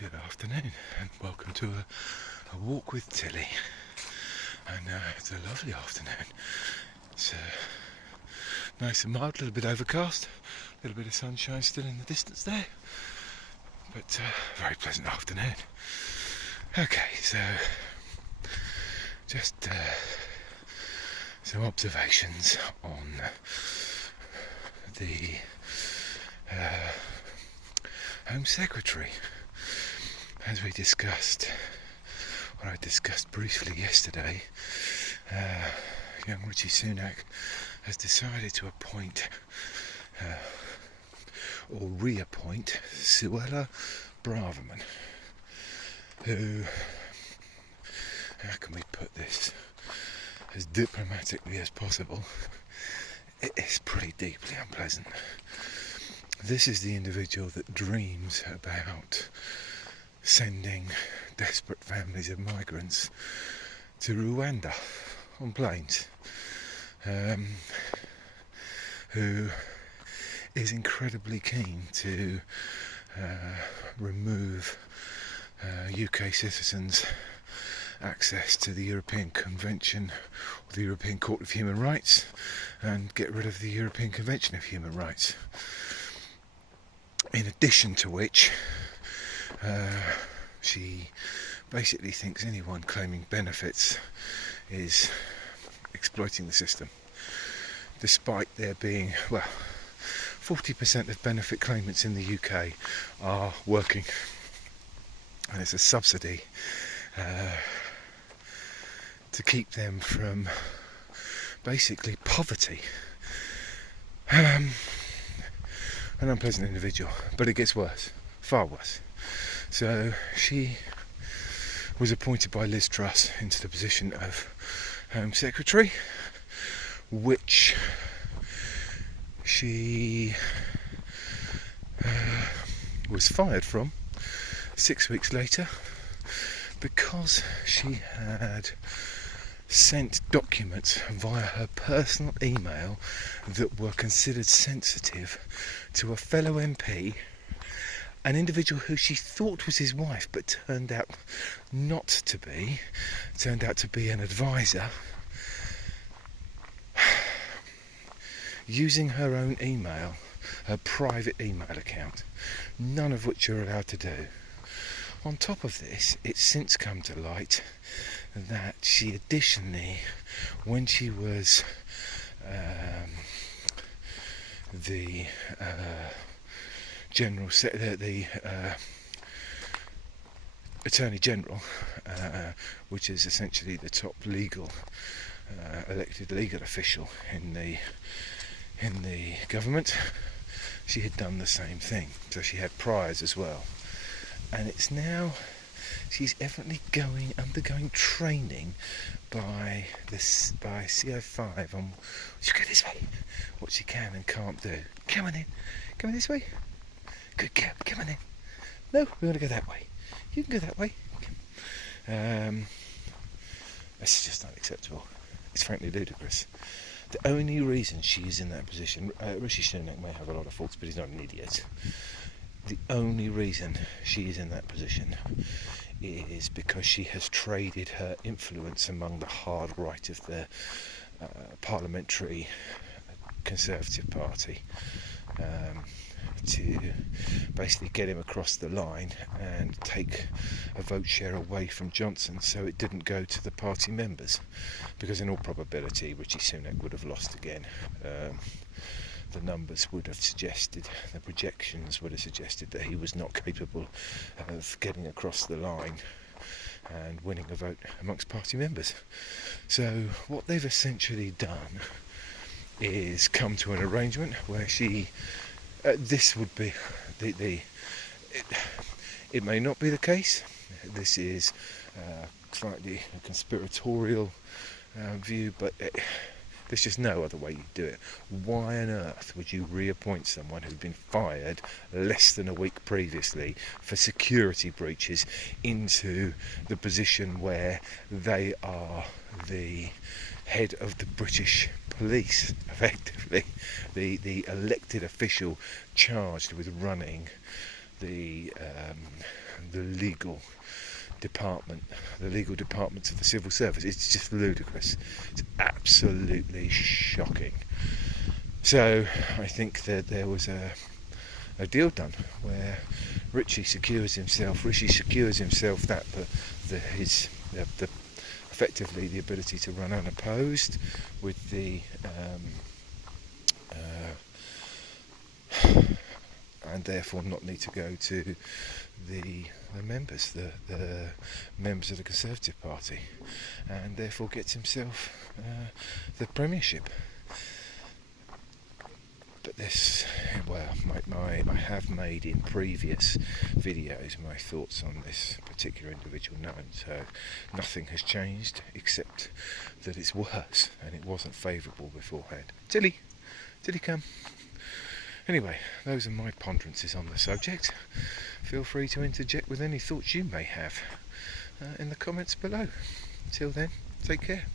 Good afternoon and welcome to a walk with Tilly. And it's a lovely afternoon. It's nice and mild, a little bit overcast, a little bit of sunshine still in the distance there, but very pleasant afternoon. Okay, so just some observations on the Home Secretary. As we discussed, what I discussed briefly yesterday, young Richie Sunak has decided to appoint or reappoint Suella Braveman, who, how can we put this as diplomatically as possible, it is pretty deeply unpleasant. This is the individual that dreams about sending desperate families of migrants to Rwanda on planes, who is incredibly keen to remove UK citizens' access to the European Convention or the European Court of Human Rights and get rid of the European Convention of Human Rights. In addition to which, she basically thinks anyone claiming benefits is exploiting the system, despite there being, 40% of benefit claimants in the UK are working, and it's a subsidy to keep them from basically poverty. An unpleasant individual, but it gets worse, far worse. So she was appointed by Liz Truss into the position of Home Secretary, which she was fired from 6 weeks later because she had sent documents via her personal email that were considered sensitive to a fellow MP, an individual who she thought was his wife but turned out not to be, turned out to be an advisor, using her own email, her private email account, none of which you're allowed to do. On top of this, it's since come to light that she additionally, when she was the Attorney General, which is essentially the top elected legal official in the government, she had done the same thing. So she had priors as well. And it's now she's evidently undergoing training by CO5 on what she can and can't do. Come on this way. Good girl, come on in. No, we want to go that way. You can go that way. It's just unacceptable. It's frankly ludicrous. The only reason she's in that position, Rishi Sunak may have a lot of faults, but he's not an idiot. The only reason she is in that position is because she has traded her influence among the hard right of the parliamentary Conservative Party to basically get him across the line and take a vote share away from Johnson, so it didn't go to the party members, because in all probability Richie Sunak would have lost again. The numbers would have suggested, the projections would have suggested that he was not capable of getting across the line and winning a vote amongst party members. So what they've essentially done is come to an arrangement where this would be it may not be the case. This is slightly a conspiratorial view, but there's just no other way you do it. Why on earth would you reappoint someone who'd been fired less than a week previously for security breaches into the position where they are the head of the British police, effectively, the elected official charged with running the the legal departments of the civil service. It's just ludicrous. It's absolutely shocking. So I think that there was a deal done where Rishi secures himself that, but effectively the ability to run unopposed, with the and therefore not need to go to the members of the Conservative Party, and therefore gets himself the premiership. But this, well, I have made in previous videos my thoughts on this particular individual known, so nothing has changed except that it's worse, and it wasn't favourable beforehand. Tilly come. Anyway, those are my ponderances on the subject. Feel free to interject with any thoughts you may have in the comments below. Till then, take care.